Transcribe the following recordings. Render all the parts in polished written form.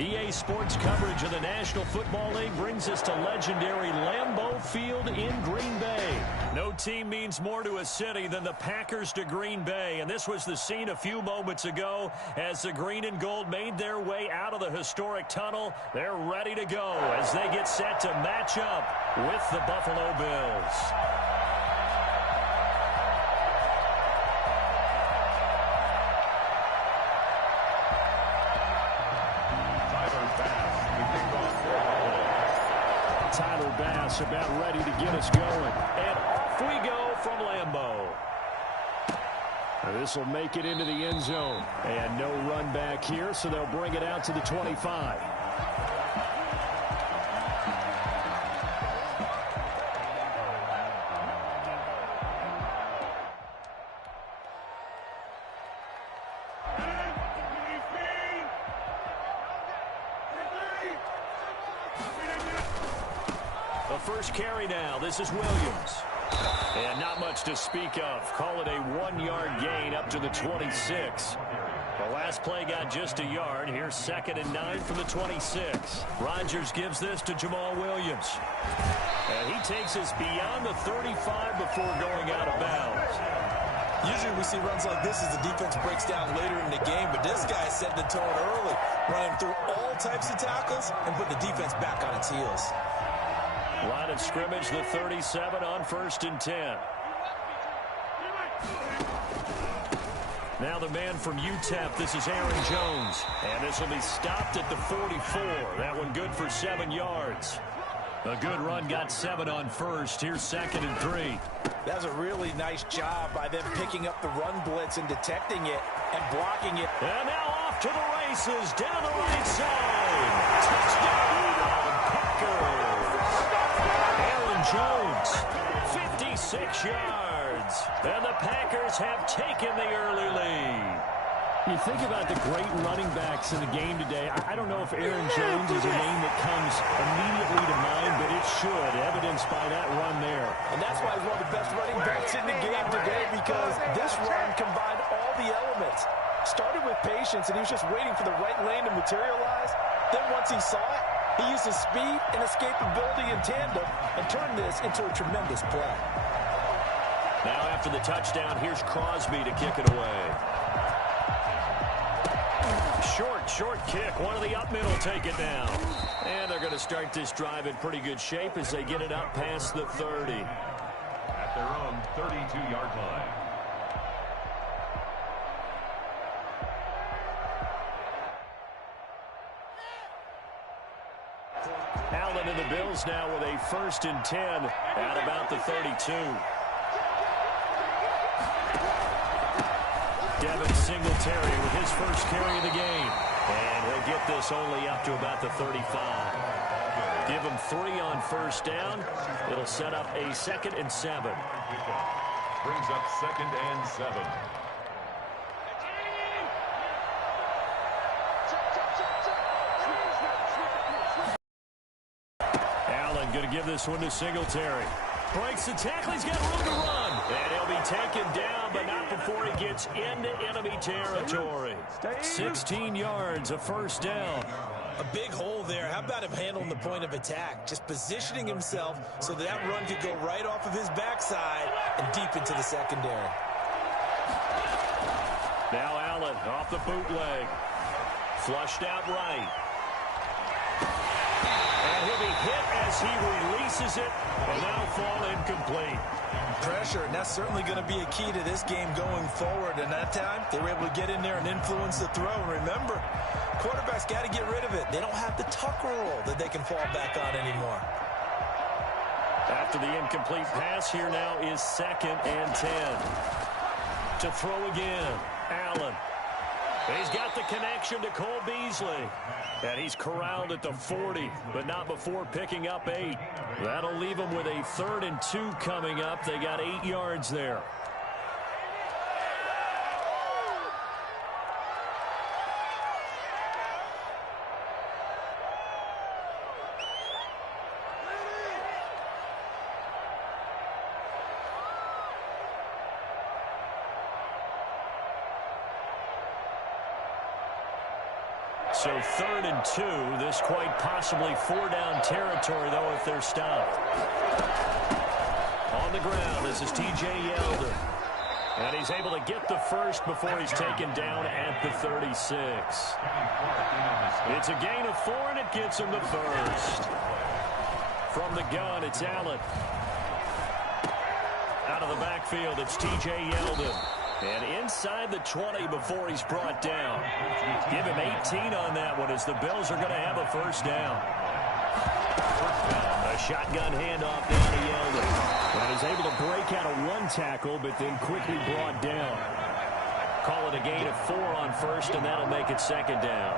EA Sports coverage of the National Football League brings us to legendary Lambeau Field in Green Bay. No team means more to a city than the Packers to Green Bay, and this was the scene a few moments ago as the green and gold made their way out of the historic tunnel. They're ready to go as they get set to match up with the Buffalo Bills. Tyler Bass about ready to get us going. And off we go from Lambeau. This will make it into the end zone. And no run back here, so they'll bring it out to the 25. First carry now. This is Williams. And not much to speak of. Call it a 1-yard gain up to the 26. The last play got just a yard. Here's 2nd and 9 from the 26. Rodgers gives this to Jamal Williams. And he takes us beyond the 35 before going out of bounds. Usually we see runs like this as the defense breaks down later in the game, but this guy set the tone early, running through all types of tackles and put the defense back on its heels. Line of scrimmage, the 37 on 1st and 10. Now the man from UTEP, this is Aaron Jones. And this will be stopped at the 44. That one good for 7 yards. A good run, got 7 on 1st. Here's 2nd and 3. That's a really nice job by them picking up the run blitz and detecting it and blocking it. And now off to the races, down the right side. Touchdown, Packers. Jones, 56 yards. And the Packers have taken the early lead. You think about the great running backs in the game today. I don't know if Aaron Jones is a name that comes immediately to mind, but it should, evidenced by that run there. And that's why he's one of the best running backs in the game today, because this run combined all the elements. Started with patience, and he was just waiting for the right lane to materialize. Then once he saw it, he used his speed and escapability in tandem and turned this into a tremendous play. Now after the touchdown, here's Crosby to kick it away. Short kick. One of the up middle take it down. And they're going to start this drive in pretty good shape as they get it up past the 30. At their own 32-yard line. Allen and the Bills now with a 1st and 10 at about the 32. Devin Singletary with his first carry of the game. And he'll get this only up to about the 35. Give him 3 on 1st down. It'll set up a 2nd and 7. Brings up 2nd and 7. Going to give this one to Singletary. Breaks the tackle. He's got room to run. And he'll be taken down, but not before he gets into enemy territory. 16 yards, a 1st down. A big hole there. How about him handling the point of attack? Just positioning himself so that run could go right off of his backside and deep into the secondary. Now Allen off the bootleg. Flushed out right. And he'll be hit as he releases it, and now fall incomplete. Pressure, and that's certainly going to be a key to this game going forward. And that time, they were able to get in there and influence the throw. And remember, quarterbacks got to get rid of it. They don't have the tuck roll that they can fall back on anymore. After the incomplete pass, here now is 2nd and 10. To throw again, Allen. He's got the connection to Cole Beasley. And he's corralled at the 40, but not before picking up 8. That'll leave him with a 3rd and 2 coming up. They got 8 yards there. So 3rd and 2. This quite possibly 4-down territory, though, if they're stopped. On the ground, this is T.J. Yeldon. And he's able to get the first before he's taken down at the 36. It's a gain of 4, and it gets him the first. From the gun, it's Allen. Out of the backfield, it's T.J. Yeldon. And inside the 20 before he's brought down. Give him 18 on that one as the Bills are going to have a first down. A shotgun handoff down to Yeldon. And he's able to break out of one tackle, but then quickly brought down. Call it a gain of 4 on first, and that'll make it 2nd down.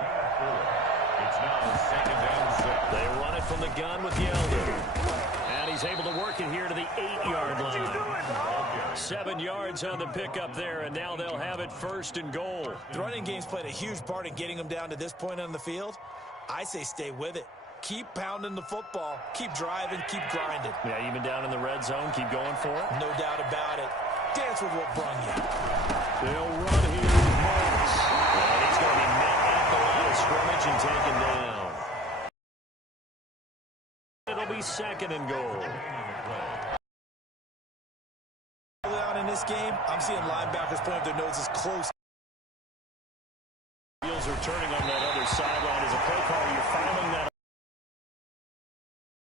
It's now 2nd and 6. They run it from the gun with Yeldon. And he's able to work it here to the 8-yard line. 7 yards on the pickup there, and now they'll have it 1st and goal. The running game's played a huge part in getting them down to this point on the field. I say stay with it. Keep pounding the football. Keep driving. Keep grinding. Yeah, even down in the red zone, keep going for it. No doubt about it. Dance with what brung you. They'll run here with Morris. And he's going to be met at the line of scrimmage and taken down. It'll be 2nd and goal. Early on in this game, I'm seeing linebackers point their noses close. Wheels are turning on that other sideline as a play call. You're filing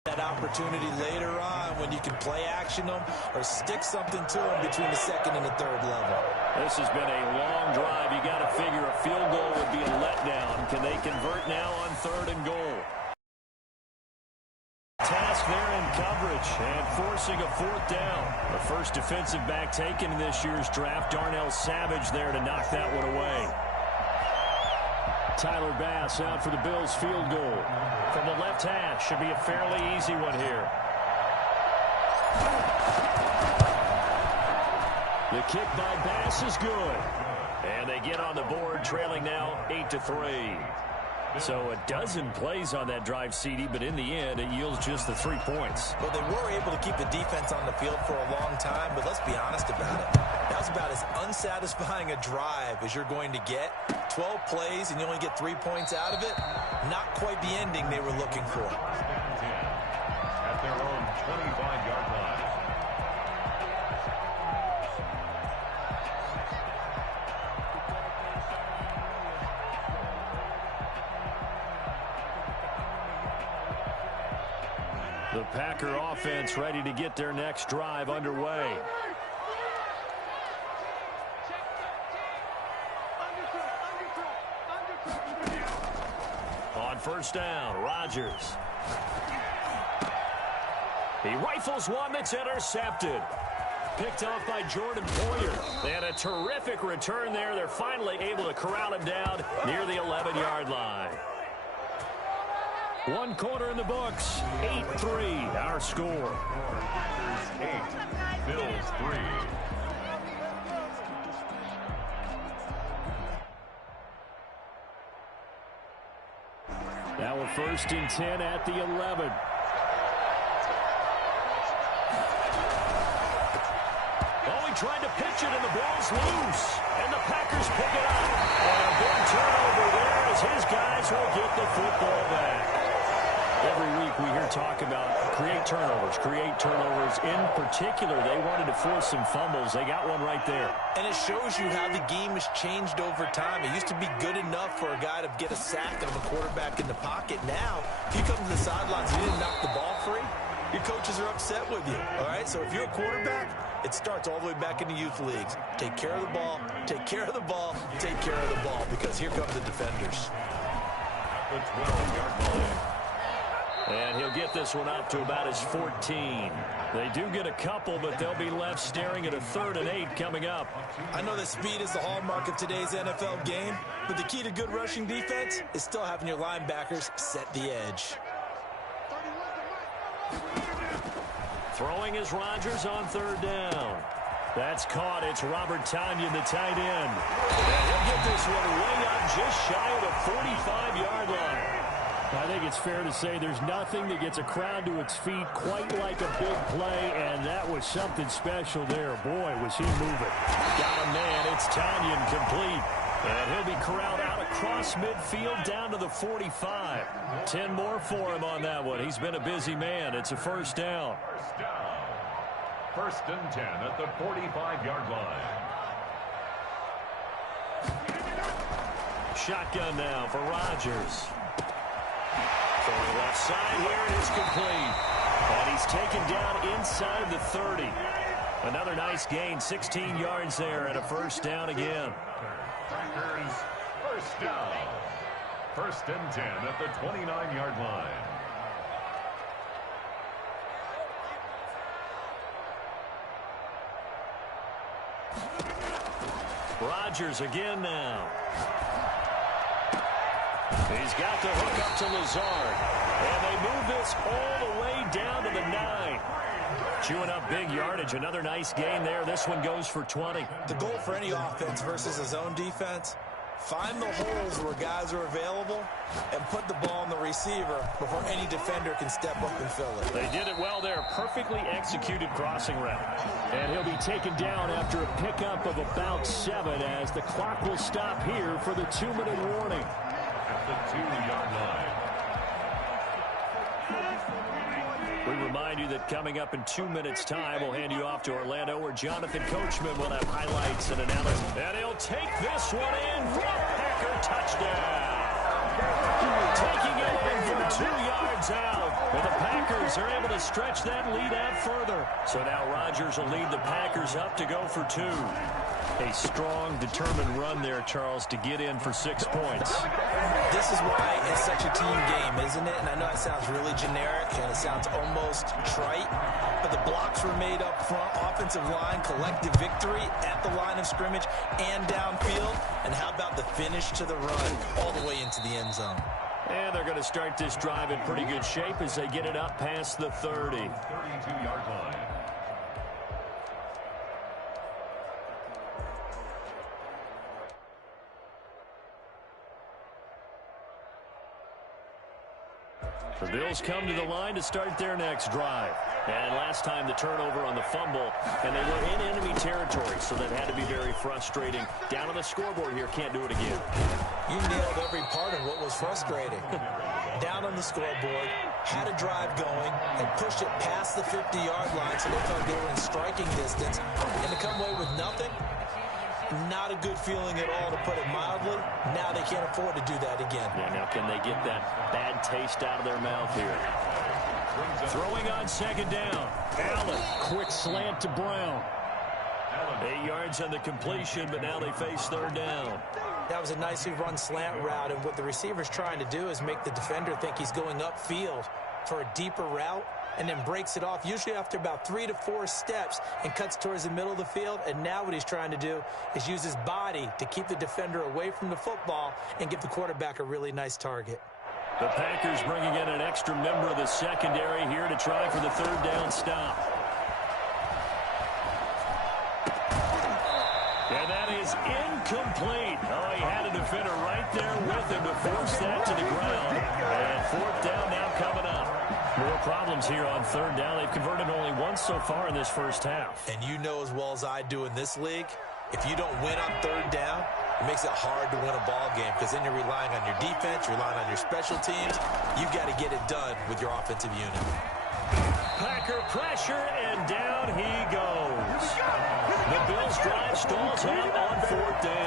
that opportunity later on when you can play action them or stick something to them between the 2nd and the 3rd level. This has been a long drive. You got to figure a field goal would be a letdown. Can they convert now on 3rd and goal? Task there in coverage and forcing a 4th down. The first defensive back taken in this year's draft, Darnell Savage, there to knock that one away. Tyler Bass out for the Bills field goal. From the left hash, should be a fairly easy one here. The kick by Bass is good. And they get on the board, trailing now 8-3. So a dozen plays on that drive, CD, but in the end, it yields just the 3 points. Well, they were able to keep the defense on the field for a long time, but let's be honest about it. That was about as unsatisfying a drive as you're going to get. 12 plays, and you only get 3 points out of it. Not quite the ending they were looking for. At their own 25-yard line. The Packer offense ready to get their next drive underway. On 1st down, Rodgers. He rifles one that's intercepted. Picked off by Jordan Poyer. They had a terrific return there. They're finally able to corral him down near the 11-yard line. 1 quarter in the books. 8-3, our score. Packers 8, Bills 3. Now a 1st and 10 at the 11. Oh, he tried to pitch it, and the ball's loose. And the Packers pick it up. And a big turnover there as his guys will get the football back. Every week we hear talk about create turnovers. In particular, they wanted to force some fumbles. They got one right there. And it shows you how the game has changed over time. It used to be good enough for a guy to get a sack of a quarterback in the pocket. Now, if you come to the sidelines and you didn't knock the ball free, your coaches are upset with you. All right? So if you're a quarterback, it starts all the way back in the youth leagues. Take care of the ball, take care of the ball, take care of the ball, because here come the defenders. At the 12-yard line. And he'll get this one up to about his 14. They do get a couple, but they'll be left staring at a 3rd and 8 coming up. I know that speed is the hallmark of today's NFL game, but the key to good rushing defense is still having your linebackers set the edge. Throwing is Rodgers on 3rd down. That's caught. It's Robert Tonyan, the tight end. And he'll get this one way up just shy of the 45-yard line. I think it's fair to say there's nothing that gets a crowd to its feet quite like a big play, and that was something special there. Boy, was he moving. Got a man. It's Tonyan complete. And he'll be corralled out across midfield down to the 45. 10 more for him on that one. He's been a busy man. It's a first down. First down. First and 10 at the 45-yard line. Shotgun now for Rodgers. Throwing left side here, and it's complete. And he's taken down inside the 30. Another nice gain, 16 yards there, and a first down again. Packers first down. First and 10 at the 29-yard line. Rodgers again now. He's got the hook up to Lazard. And they move this all the way down to the 9. Chewing up big yardage. Another nice gain there. This one goes for 20. The goal for any offense versus his own defense, find the holes where guys are available and put the ball on the receiver before any defender can step up and fill it. They did it well there. Perfectly executed crossing route. And he'll be taken down after a pickup of about 7 as the clock will stop here for the 2-minute warning. At the 2-yard line. We remind you that coming up in 2 minutes' time, we'll hand you off to Orlando, where Jonathan Coachman will have highlights and analysis. And he'll take this one in for a Packer touchdown. Taking it in from 2 yards out. And the Packers are able to stretch that lead out further. So now Rodgers will lead the Packers up to go for 2. A strong, determined run there, Charles, to get in for 6 points. This is why it's such a team game, isn't it? And I know it sounds really generic and it sounds almost trite, but the blocks were made up front, offensive line, collective victory at the line of scrimmage and downfield. And how about the finish to the run all the way into the end zone? And they're going to start this drive in pretty good shape as they get it up past the 30. 32-yard line. The Bills come to the line to start their next drive. And last time the turnover on the fumble, and they were in enemy territory, so that had to be very frustrating. Down on the scoreboard here, can't do it again. You nailed every part of what was frustrating. Down on the scoreboard, had a drive going, and pushed it past the 50-yard line so they thought they were in striking distance. And to come away with nothing, not a good feeling at all, to put it mildly. Now they can't afford to do that again. Yeah, now can they get that bad taste out of their mouth here? Throwing on second down. Allen, quick slant to Brown. 8 yards on the completion, but now they face third down. That was a nicely run slant route, and what the receiver's trying to do is make the defender think he's going upfield for a deeper route, and then breaks it off, usually after about 3 to 4 steps, and cuts towards the middle of the field. And now what he's trying to do is use his body to keep the defender away from the football and give the quarterback a really nice target. The Packers bringing in an extra member of the secondary here to try for the third down stop. And that is incomplete. Oh, he had a defender right there with him to force that to the ground. And fourth down now coming up. More problems here on third down. They've converted only once so far in this first half. And you know as well as I do in this league, if you don't win on third down, it makes it hard to win a ball game, because then you're relying on your defense, you're relying on your special teams. You've got to get it done with your offensive unit. Packer pressure, and down he goes. The Bills drive stalls out on fourth down.